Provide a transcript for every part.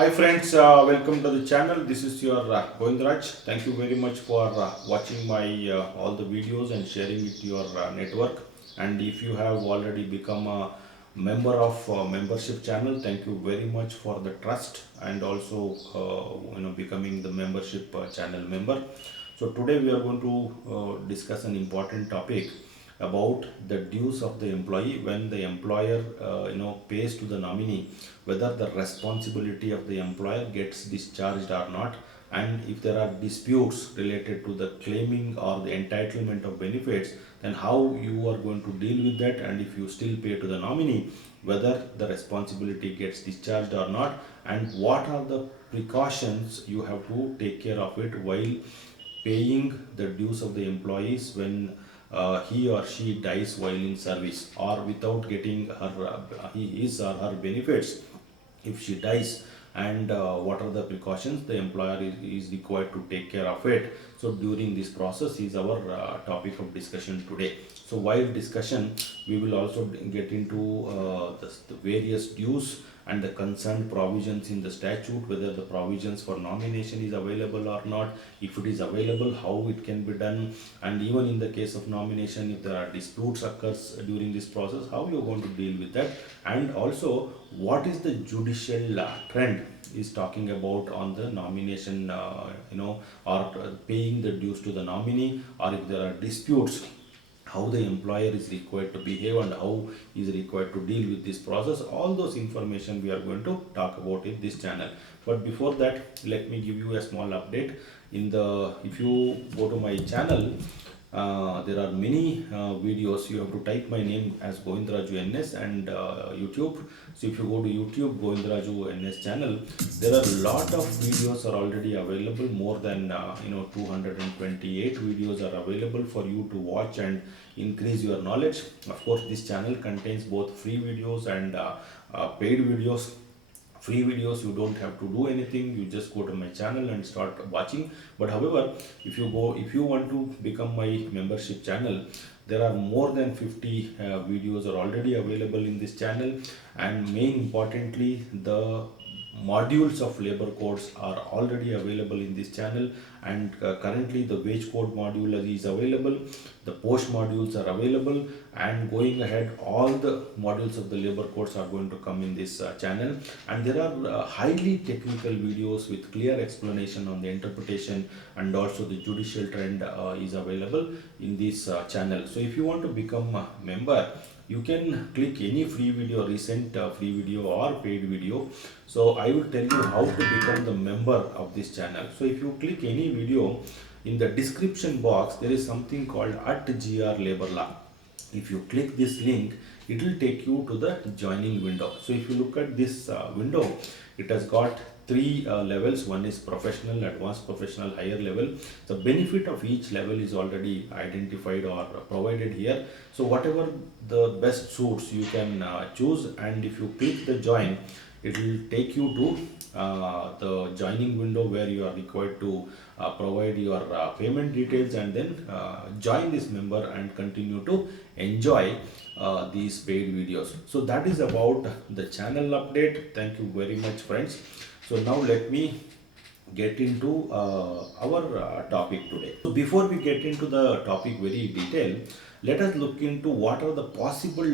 Hi friends, welcome to the channel. This is your Govindraj. Thank you very much for watching my all the videos and sharing it to your network. And if you have already become a member of membership channel, thank you very much for the trust and also becoming the membership channel member. So today we are going to discuss an important topic about the dues of the employee when the employer pays to the nominee, whether the responsibility of the employer gets discharged or not, and if there are disputes related to the claiming or the entitlement of benefits, then how you are going to deal with that, and if you still pay to the nominee, whether the responsibility gets discharged or not, and what are the precautions you have to take care of it while paying the dues of the employees when he or she dies while in service, or without getting his or her benefits if she dies, and what are the precautions the employer is required to take care of it. So during this process is our topic of discussion today. So while discussion, we will also get into the various dues and the concerned provisions in the statute, whether the provisions for nomination is available or not, if it is available, how it can be done, and even in the case of nomination, if there are disputes occurs during this process, how you are going to deal with that, and also what is the judicial trend is talking about on the nomination, or paying the dues to the nominee, or if there are disputes, how the employer is required to behave and how is required to deal with this process. All those information we are going to talk about in this channel. But before that, let me give you a small update. If you go to my channel, there are many videos. You have to type my name as Govindraju NS and YouTube. So if you go to YouTube Govindraju NS channel, there are a lot of videos are already available. More than 228 videos are available for you to watch and increase your knowledge. Of course, this channel contains both free videos and paid videos. Free videos, you don't have to do anything, you just go to my channel and start watching. But however, if you want to become my membership channel, there are more than 50 videos are already available in this channel, and main importantly, the modules of labor codes are already available in this channel, and currently the wage code module is available, the post modules are available, and going ahead all the modules of the labor codes are going to come in this channel. And there are highly technical videos with clear explanation on the interpretation, and also the judicial trend is available in this channel. So if you want to become a member, you can click any free video, recent free video or paid video. So I will tell you how to become the member of this channel. So if you click any video, in the description box there is something called @GR Labor Law. If you click this link, it will take you to the joining window. So if you look at this window, it has got three levels. One is professional, advanced professional, higher level. The benefit of each level is already identified or provided here. So whatever the best suits, you can choose, and if you click the join, it will take you to the joining window where you are required to provide your payment details, and then join this member and continue to enjoy these paid videos. So that is about the channel update. Thank you very much, friends. So now let me get into our topic today. So before we get into the topic very detailed, let us look into what are the possible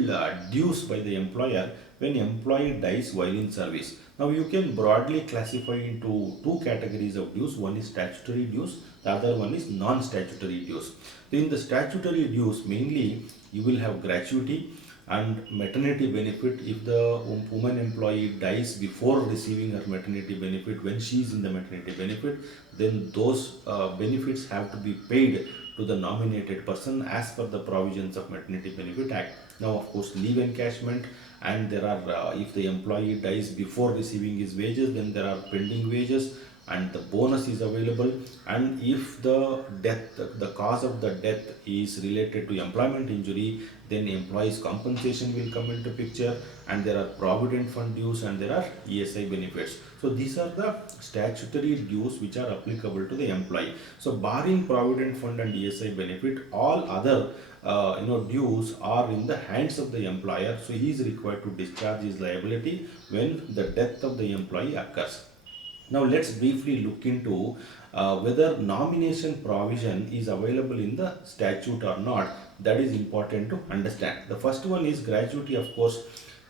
dues by the employer when employee dies while in service. Now you can broadly classify into two categories of dues. One is statutory dues, the other one is non-statutory dues. So in the statutory dues, mainly you will have gratuity and maternity benefit. If the woman employee dies before receiving her maternity benefit, when she is in the maternity benefit, then those benefits have to be paid to the nominated person as per the provisions of Maternity Benefit Act. Now of course, leave encashment, and there are if the employee dies before receiving his wages, then there are pending wages and the bonus is available. And if the death, the cause of the death is related to employment injury, then employees compensation will come into picture, and there are provident fund dues and there are ESI benefits. So these are the statutory dues which are applicable to the employee. So barring provident fund and ESI benefit, all other dues are in the hands of the employer. So he is required to discharge his liability when the death of the employee occurs. Now let's briefly look into whether nomination provision is available in the statute or not. That is important to understand. The first one is gratuity, of course.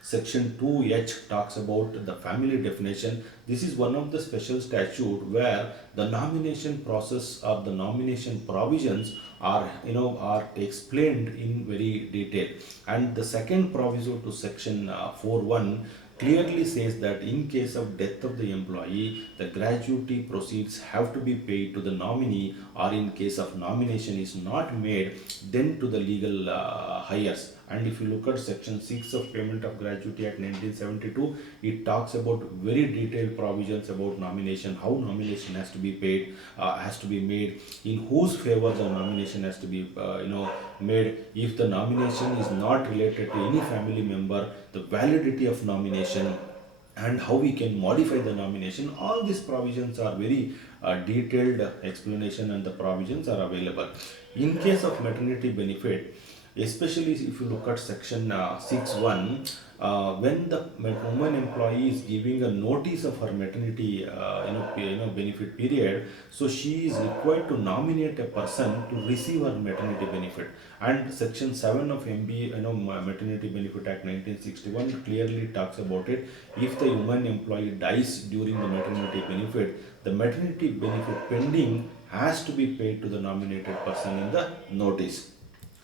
Section 2H talks about the family definition. This is one of the special statute where the nomination process or the nomination provisions are explained in very detail. And the second proviso to section 4.1 clearly says that in case of death of the employee, the gratuity proceeds have to be paid to the nominee, or in case of nomination is not made, then to the legal heirs. And if you look at section 6 of Payment of Gratuity Act 1972, it talks about very detailed provisions about nomination, how nomination has to be paid, has to be made, in whose favor the nomination has to be made. If the nomination is not related to any family member, the validity of nomination, and how we can modify the nomination. All these provisions are very detailed explanation, and the provisions are available. In case of maternity benefit, especially if you look at section 6.1, when the woman employee is giving a notice of her maternity benefit period, so she is required to nominate a person to receive her maternity benefit. And section 7 of Maternity Benefit Act 1961 clearly talks about it. If the woman employee dies during the maternity benefit, the maternity benefit pending has to be paid to the nominated person in the notice.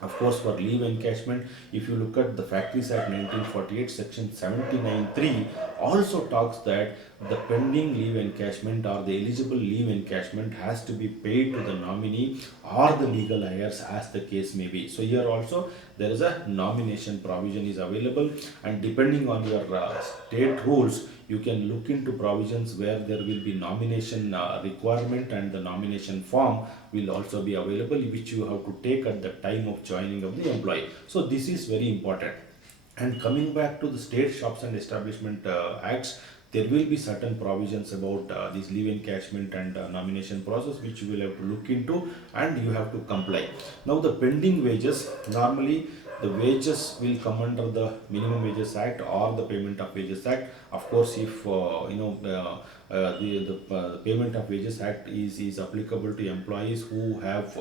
Of course, for leave encashment, if you look at the Factories Act 1948, section 79(3) also talks that the pending leave encashment or the eligible leave encashment has to be paid to the nominee or the legal heirs, as the case may be. So here also there is a nomination provision is available, and depending on your state rules, you can look into provisions where there will be nomination requirement, and the nomination form will also be available, which you have to take at the time of joining of the employee. So this is very important. And coming back to the State Shops and Establishment Acts, there will be certain provisions about this leave encashment and nomination process, which you will have to look into and you have to comply. Now the pending wages, normally the wages will come under the Minimum Wages Act or the Payment of Wages Act. Of course, if the Payment of Wages Act is applicable to employees who have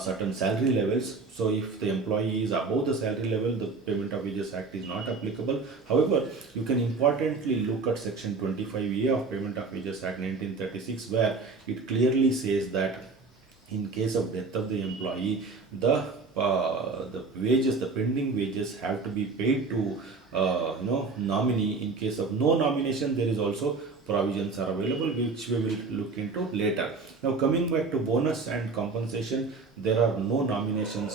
certain salary levels. So if the employee is above the salary level, the Payment of Wages Act is not applicable. However, you can importantly look at section 25A of Payment of Wages Act 1936, where it clearly says that in case of death of the employee, the wages, the pending wages have to be paid to nominee. In case of no nomination, there is also provisions are available, which we will look into later. Now coming back to bonus and compensation, there are no nomination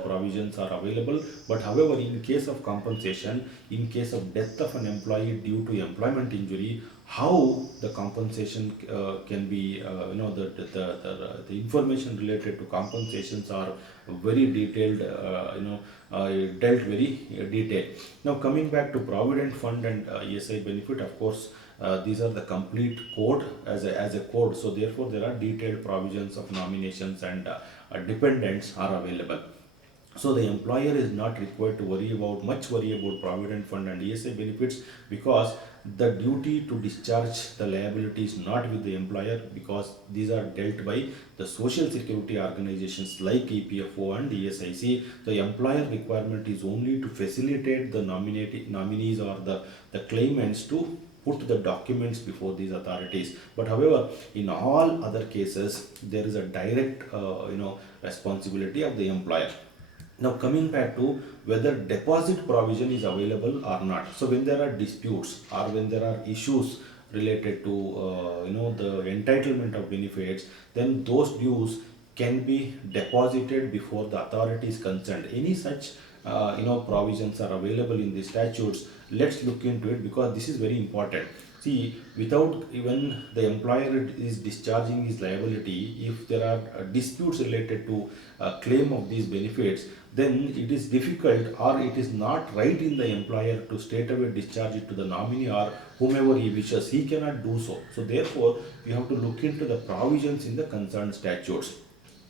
provisions are available. But however, in case of compensation, in case of death of an employee due to employment injury, how the compensation can be, the information related to compensations are very detailed, dealt very detailed. Now coming back to provident fund and ESI benefit, of course, these are the complete code as a code. So therefore, there are detailed provisions of nominations and dependents are available. So the employer is not required to worry about provident fund and ESI benefits, because the duty to discharge the liability is not with the employer, because these are dealt by the social security organizations like EPFO and ESIC. The employer requirement is only to facilitate the nominees or the claimants to put the documents before these authorities. But however, in all other cases, there is a direct responsibility of the employer. Now coming back to whether deposit provision is available or not. So when there are disputes or when there are issues related to the entitlement of benefits, then those dues can be deposited before the authority is concerned. Any such provisions are available in the statutes. Let's look into it, because this is very important. See, without even the employer is discharging his liability, if there are disputes related to claim of these benefits, then it is difficult or it is not right in the employer to straight away discharge it to the nominee or whomever he wishes. He cannot do so. So therefore, we have to look into the provisions in the concerned statutes.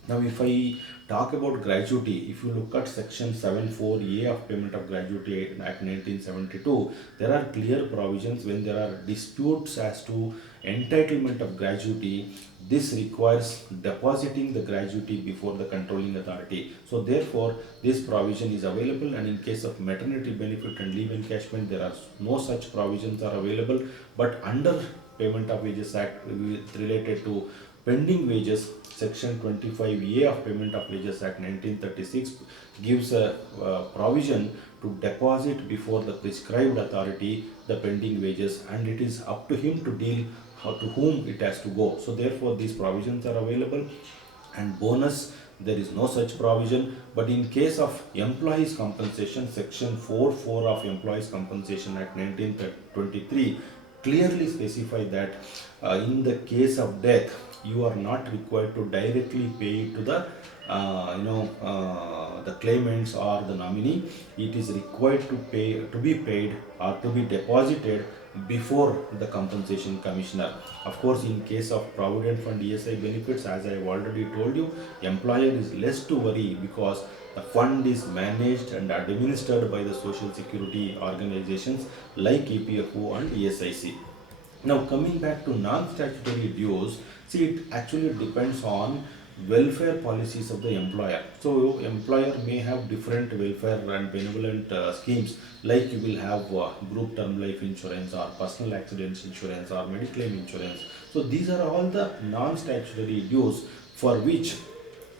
Now, if I talk about gratuity, if you look at section 74A of Payment of Gratuity Act 1972, there are clear provisions when there are disputes as to entitlement of gratuity, this requires depositing the gratuity before the controlling authority. So therefore, this provision is available, and in case of maternity benefit and leave encashment, there are no such provisions are available. But under Payment of Wages Act related to pending wages, section 25A of Payment of Wages Act 1936 gives a provision to deposit before the prescribed authority the pending wages, and it is up to him to deal how to whom it has to go. So therefore these provisions are available. And bonus, there is no such provision. But in case of employees compensation, section 4.4 of Employees Compensation Act 1923 clearly specify that in the case of death, you are not required to directly pay it to the the claimants or the nominee. It is required to be paid or to be deposited before the compensation commissioner. Of course, in case of provident fund ESI benefits, as I have already told you, employer is less to worry because the fund is managed and administered by the social security organizations like EPFO and ESIC. Now coming back to non-statutory dues, see, it actually depends on welfare policies of the employer. So employer may have different welfare and benevolent schemes, like you will have group term life insurance or personal accidents insurance or mediclaim insurance. So these are all the non-statutory dues for which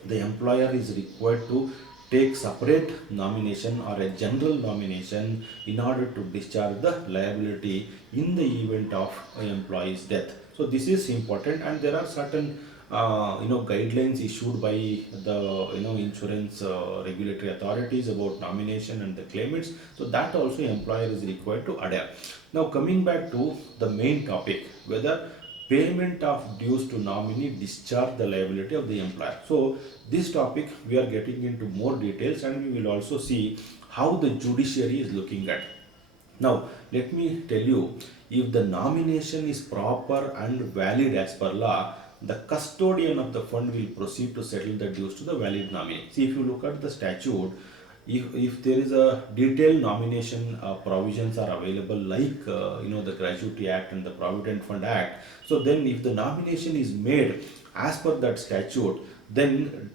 the employer is required to take separate nomination or a general nomination in order to discharge the liability in the event of an employee's death. So this is important, and there are certain guidelines issued by the insurance regulatory authorities about nomination and the claimants. So that also employer is required to adapt. Now coming back to the main topic, whether payment of dues to nominee discharge the liability of the employer. So this topic we are getting into more details, and we will also see how the judiciary is looking at. Now let me tell you, if the nomination is proper and valid as per law, the custodian of the fund will proceed to settle the dues to the valid nominee. See, if you look at the statute, if there is a detailed nomination provisions are available, like the Gratuity Act and the Provident Fund Act, so then if the nomination is made as per that statute, then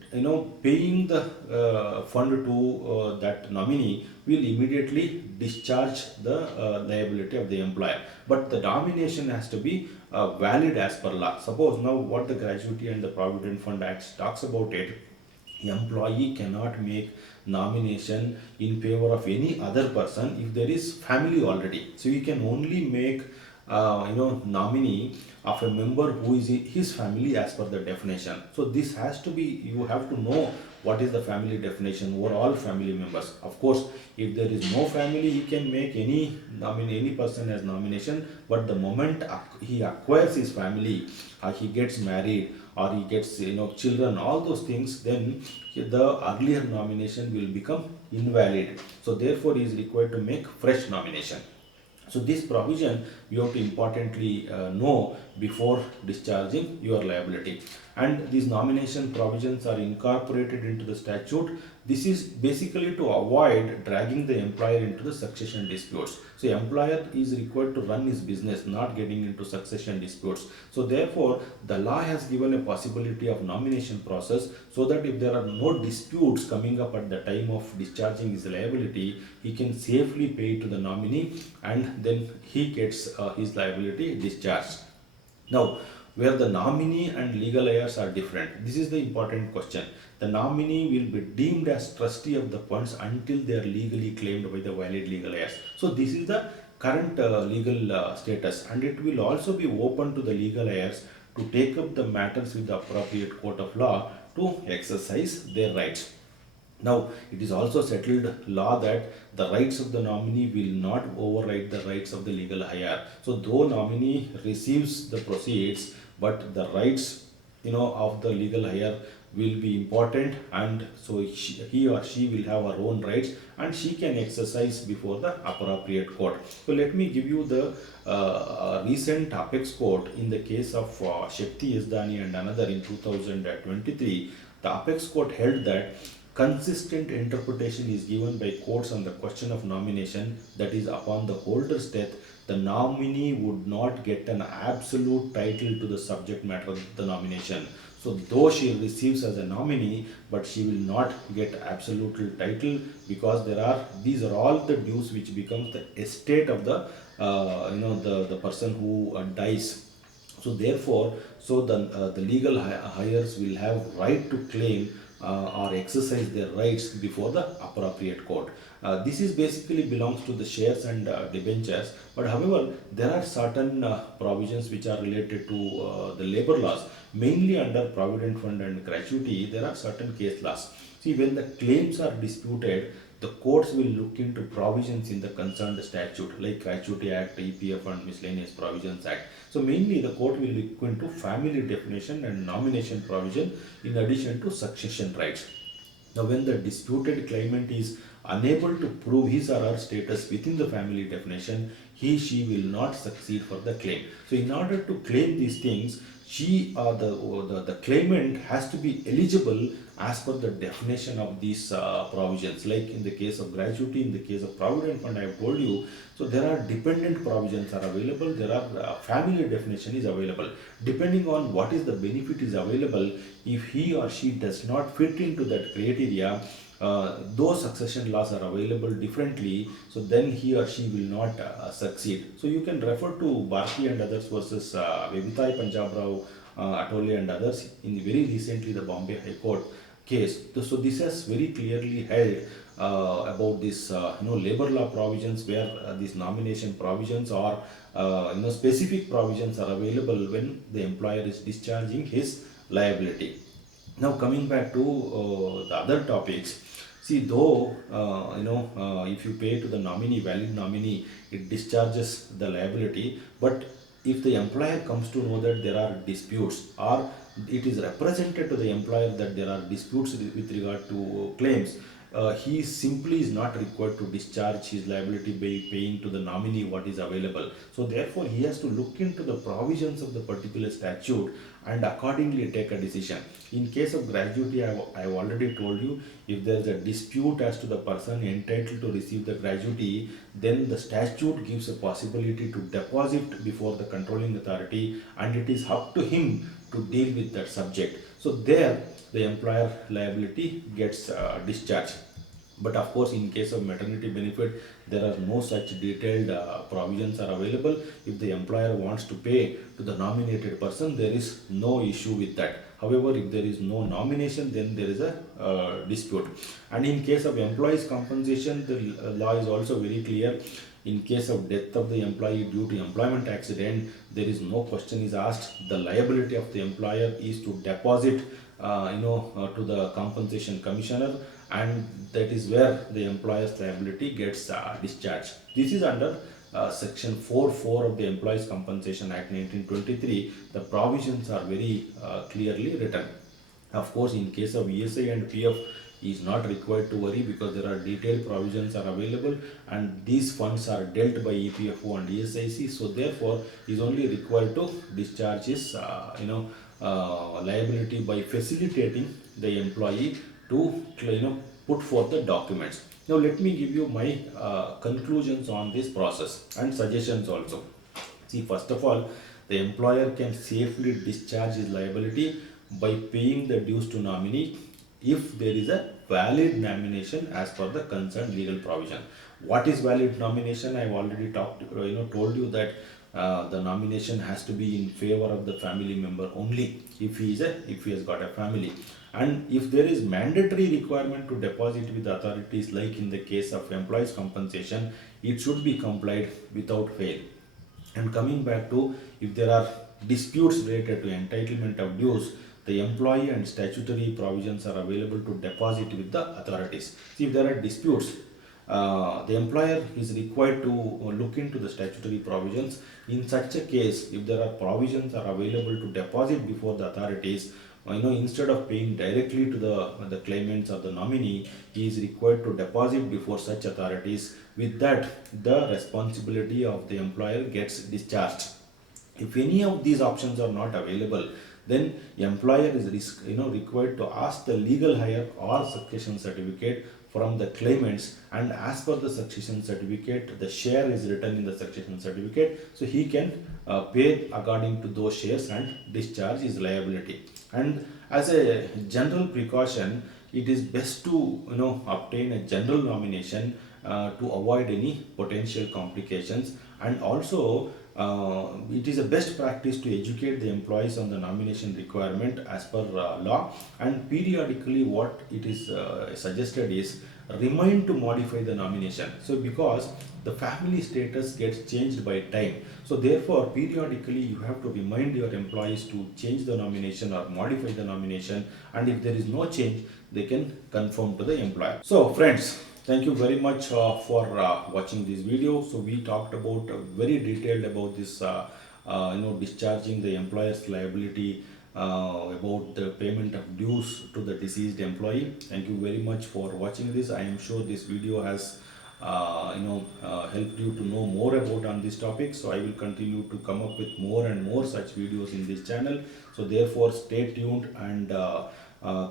paying the fund to that nominee will immediately discharge the liability of the employer. But the nomination has to be valid as per law. Suppose now what the Gratuity and the Provident Fund Act talks about it, employee cannot make nomination in favor of any other person if there is family already. So you can only make nominee of a member who is his family as per the definition. So this has to be, you have to know what is the family definition over all family members. Of course, if there is no family, he can make any person as nomination, but the moment he acquires his family, he gets married or he gets children, all those things, then the earlier nomination will become invalid. So therefore he is required to make fresh nomination. So this provision you have to importantly know before discharging your liability. And these nomination provisions are incorporated into the statute. This is basically to avoid dragging the employer into the succession disputes. So employer is required to run his business, not getting into succession disputes. So therefore the law has given a possibility of nomination process, so that if there are no disputes coming up at the time of discharging his liability, he can safely pay to the nominee, and then he gets his liability discharged. Now, where the nominee and legal heirs are different, this is the important question. The nominee will be deemed as trustee of the funds until they are legally claimed by the valid legal heirs. So this is the current legal status, and it will also be open to the legal heirs to take up the matters with the appropriate court of law to exercise their rights. Now, it is also settled law that the rights of the nominee will not override the rights of the legal heir. So, though nominee receives the proceeds, but the rights of the legal heir will be important, and so he or she will have her own rights, and she can exercise before the appropriate court. So let me give you the recent apex court in the case of Shakti Yazdani and another in 2023. The apex court held that consistent interpretation is given by courts on the question of nomination, that is, upon the holder's death, the nominee would not get an absolute title to the subject matter of the nomination. So though she receives as a nominee, but she will not get absolute title, because these are all the dues which becomes the estate of the the person who dies. So therefore, the legal heirs will have right to claim or exercise their rights before the appropriate court. This is basically belongs to the shares and debentures. But however, there are certain provisions which are related to the labor laws, mainly under provident fund and gratuity. There are certain case laws. See, when the claims are disputed, the courts will look into provisions in the concerned statute like Gratuity Act, EPF and Miscellaneous Provisions Act. So mainly the court will look into family definition and nomination provision in addition to succession rights. Now, when the disputed claimant is unable to prove his or her status within the family definition, she will not succeed for the claim. So, in order to claim these things, the claimant has to be eligible as per the definition of these provisions. Like in the case of gratuity, in the case of provident fund, I have told you. So there are dependent provisions are available. There are family definition is available. Depending on what is the benefit is available, if he or she does not fit into that criteria, those succession laws are available differently, so then he or she will not succeed. So you can refer to Bharti and others versus Vivitai Punjab Rao Atole and others in very recently the Bombay High Court case. So this has very clearly held about this labor law provisions where these nomination provisions or specific provisions are available when the employer is discharging his liability. Now coming back to the other topics, see, though if you pay to the nominee, valid nominee, it discharges the liability. But if the employer comes to know that there are disputes, or it is represented to the employer that there are disputes with regard to claims, he simply is not required to discharge his liability by paying to the nominee what is available. So therefore, he has to look into the provisions of the particular statute and accordingly take a decision. In case of gratuity, I have already told you, if there is a dispute as to the person entitled to receive the gratuity, then the statute gives a possibility to deposit before the controlling authority, and it is up to him to deal with that subject. So there, the employer liability gets discharged. But of course, in case of maternity benefit, there are no such detailed provisions are available. If the employer wants to pay to the nominated person, there is no issue with that. However, if there is no nomination, then there is a dispute. And in case of employees compensation, the law is also very clear. In case of death of the employee due to employment accident, there is no question is asked. The liability of the employer is to deposit to the compensation commissioner, and that is where the employer's liability gets discharged. This is under section 4.4 of the Employees Compensation Act 1923. The provisions are very clearly written. Of course, in case of ESI and PF, he is not required to worry because there are detailed provisions are available, and these funds are dealt by EPFO and ESIC. So therefore, he is only required to discharge his liability by facilitating the employee to put forth the documents. Now let me give you my conclusions on this process and suggestions also. See, first of all, the employer can safely discharge his liability by paying the dues to nominee if there is a valid nomination as per the concerned legal provision. What is valid nomination? I have already told you that the nomination has to be in favor of the family member only if he has got a family. And if there is mandatory requirement to deposit with authorities, like in the case of employees compensation, it should be complied without fail. And coming back to, if there are disputes related to entitlement of dues, the employee and statutory provisions are available to deposit with the authorities. See, if there are disputes, the employer is required to look into the statutory provisions. In such a case, if there are provisions are available to deposit before the authorities, instead of paying directly to the claimants or the nominee, he is required to deposit before such authorities. With that, the responsibility of the employer gets discharged. If any of these options are not available, then the employer is required to ask the legal hire or succession certificate from the claimants, and as per the succession certificate the share is written in the succession certificate, so he can pay according to those shares and discharge his liability. And as a general precaution, it is best to obtain a general nomination to avoid any potential complications. And also it is a best practice to educate the employees on the nomination requirement as per law. And periodically what it is suggested is remind to modify the nomination, so because the family status gets changed by time, so therefore periodically you have to remind your employees to change the nomination or modify the nomination, and if there is no change they can confirm to the employer. So friends, thank you very much for watching this video. So we talked about very detailed about this discharging the employer's liability, about the payment of dues to the deceased employee. Thank you very much for watching this. I am sure this video has helped you to know more about on this topic. So I will continue to come up with more and more such videos in this channel. So therefore stay tuned and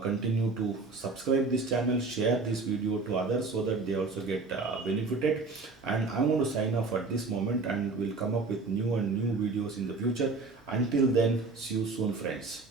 continue to subscribe this channel, share this video to others so that they also get benefited. And I'm going to sign off at this moment, and will come up with new and new videos in the future. Until then, see you soon friends.